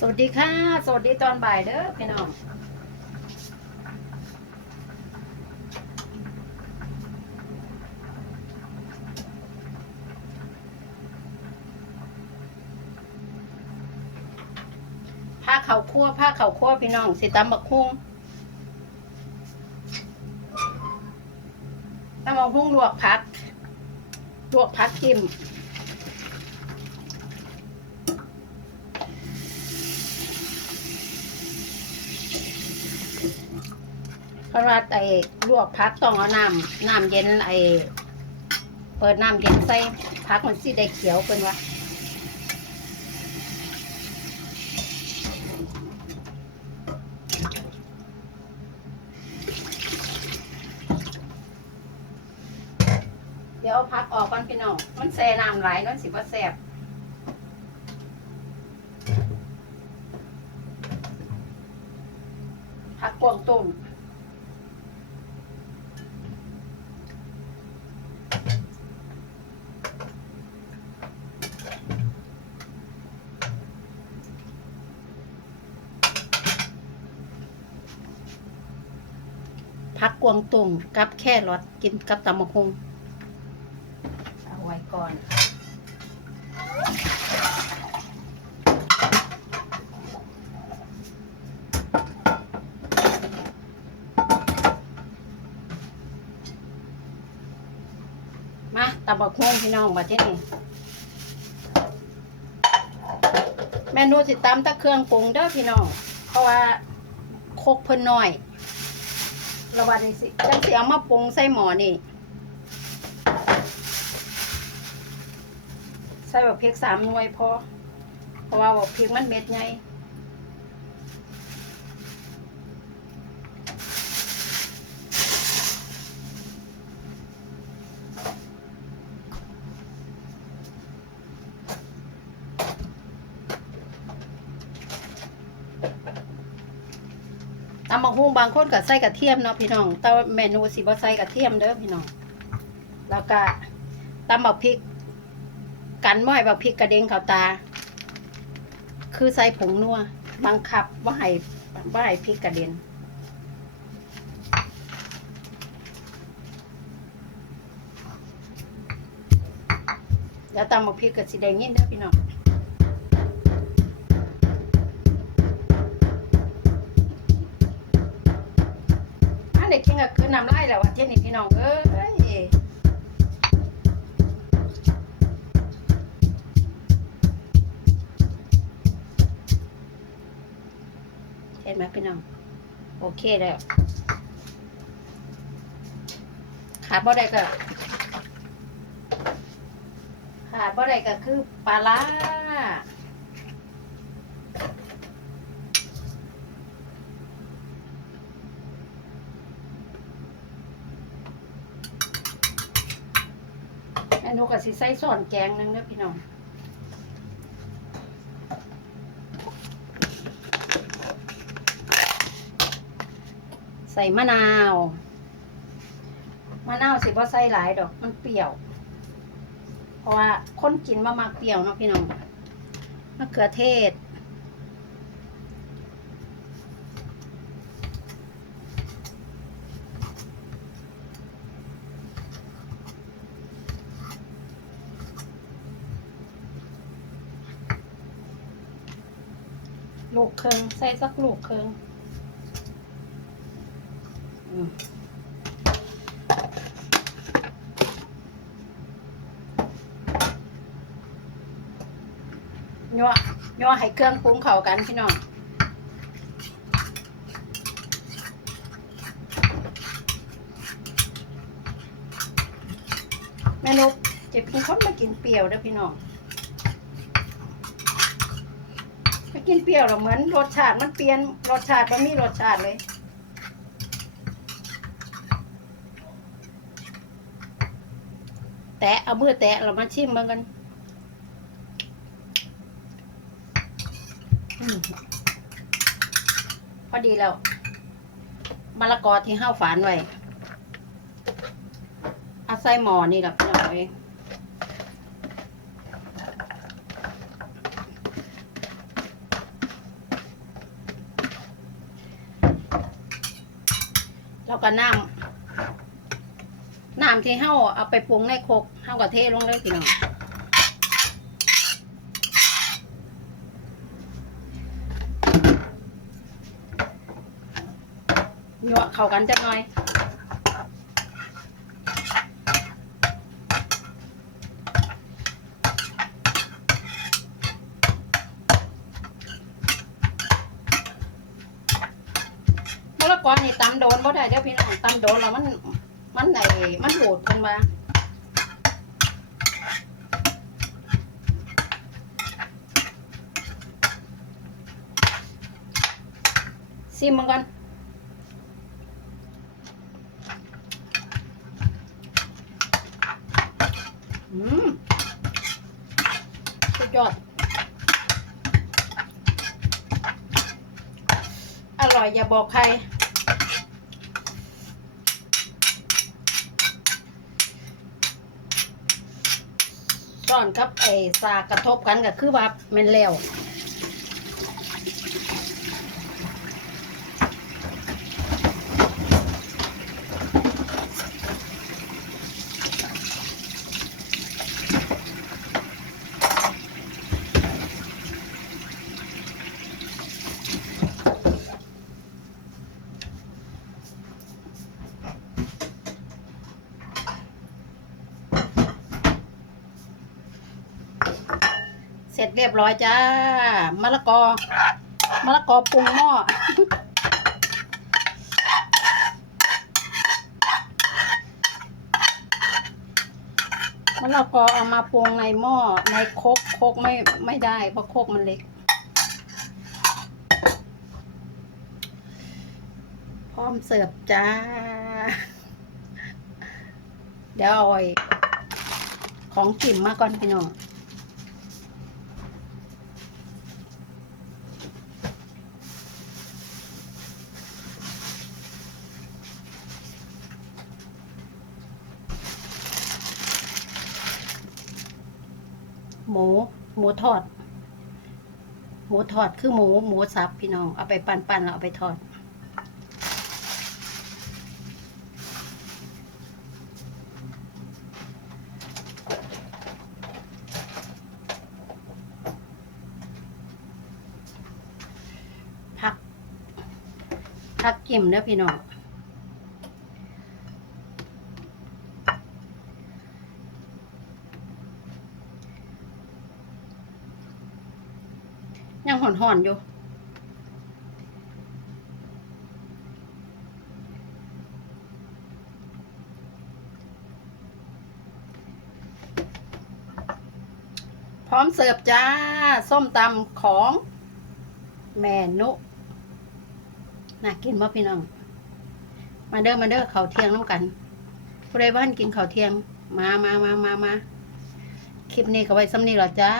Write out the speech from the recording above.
สวัสดีค่ะ สวัสดีตอนบ่ายเด้อพี่น้องผ้าเข่าคั่วผ้าเข่าคั่วพี่น้องสิตำบักฮุ้งตำบักฮุ้งลวกผักลวกผักจิ้ม เพราะว่าไอ้ลวกผักต้องเอาน้ำน้ำเย็นไอ้เปิดน้ำเย็นใส่ผักมันสิได้เขียวเป็นวะเดี๋ยวเอาผักออกก่อนพี่น้องมันแซ่น้ำไหลายแล้วสิว่าแซ่บ ผักกวางตุ้งพักกวางตุ่มกับแค่รสกินกับตำมะฮงเอาไว้ก่อน มาตำบักฮงพี่น้องมาที่นี่เมนูสิตำตะเครื่องปรุงเด้อพี่น้อง เพราะว่าโคกเพิ่นน้อยระบาดนี่สิจังสิเอามาปรุงใส่หมอนี่ ใส่แบบเพริกสามหน่วยพอ เพราะว่าแบบพริกมันเม็ดไงตำบักหุ่งบางคนก็ใส่กระเทียมเนาะพี่น้องแต่เมนูสิบ่ใส่กระเทียมเด้อพี่น้อง แล้วก็ตำบักพริก กันบ่ให้บักพริกกระเด็นเข้าตา คือใส่ผงนัวบังคับว่าให้ว่าให้พริกกระเด็นแล้วตำบักพริกก็สิได้ยินเด้อพี่น้อง อันเด็กกินก็คือน้ำลายแล้วว่าเทนี่พี่น้องเอ้ยเห็นไหมพี่น้อง โอเคแล้วขาดบ่ได้ก็ขาดบ่ได้ก็คือปลาร้า กก็สิใส่ส่วนแกงหนึงเด้อพี่น้องใส่มะนาว มะนาวสิบ่ใส่หลายดอก มันเปรี้ยว เพราะว่าคนกินมามากเปรี้ยวเนาะพี่น้องมะเขือเทศ ลูกเครื่องใส่สักลูกเครื่องยัวยัวให้เครื่องปรุงเข้ากันพี่น้องแม่นุกจะเป็นคนมากินเปรี้ยวเด้อพี่น้อง ถ้า กินเปรี้ยวแล้วเหมือนรสชาติมันเปลี่ยนรสชาติมันมีรสชาติเลยแตะเอามือแตะเรามาชิมมันกันพอดีแล้วมะละกอที่ห้าวฝานไว้เอาใส่หมอนี่แหละพี่น้องเอง แล้วก็น้ำน้ำที่เฮาเอาไปปรุงในโครกเฮาก็เทลงเลยพี่น้องหยวกเข้ากันจักหน่อย มะละก อนี่ตำโดนบ่ได้เด้อพี่น้องตำโดนแล้วมันมันไอ้มันโหดเพิ่นว่าซิมมันก่อนอืมสุดยอด อร่อยอย่าบอกใคร ซ่อนกับไอ้สากกระทบกันก็คือว่าแมันแล้ว จเรียบร้อยจ้ามะละกอมะละกอปรุงหม้อมะละกอเอามาปรุงในหม้อในคกคกไม่ไม่ได้เพราะคกมันเล็กพร้อมเสิร์ฟจ้าเดี๋ยวเอาไอของจิ่มมาก่อนพี่น้อง หมู หมูทอด หมูทอดคือหมู หมูสับพี่น้อง เอาไปปั้นๆแล้วเอาไปทอดผักผักกิ่มเด้อพี่น้อง ยังห่อนๆอยู่ พร้อมเสิร์ฟจ้า ส้มตำของแม่นุน่ากินบ่พี่น้อง มาเด้อมาเด้อเขาเที่ยงน้ำกันผู้ใดบ้านกินเขาเที่ยง มามามามามาคลิปนี้ก็ไว้ซ้ำนี้หรอจ้า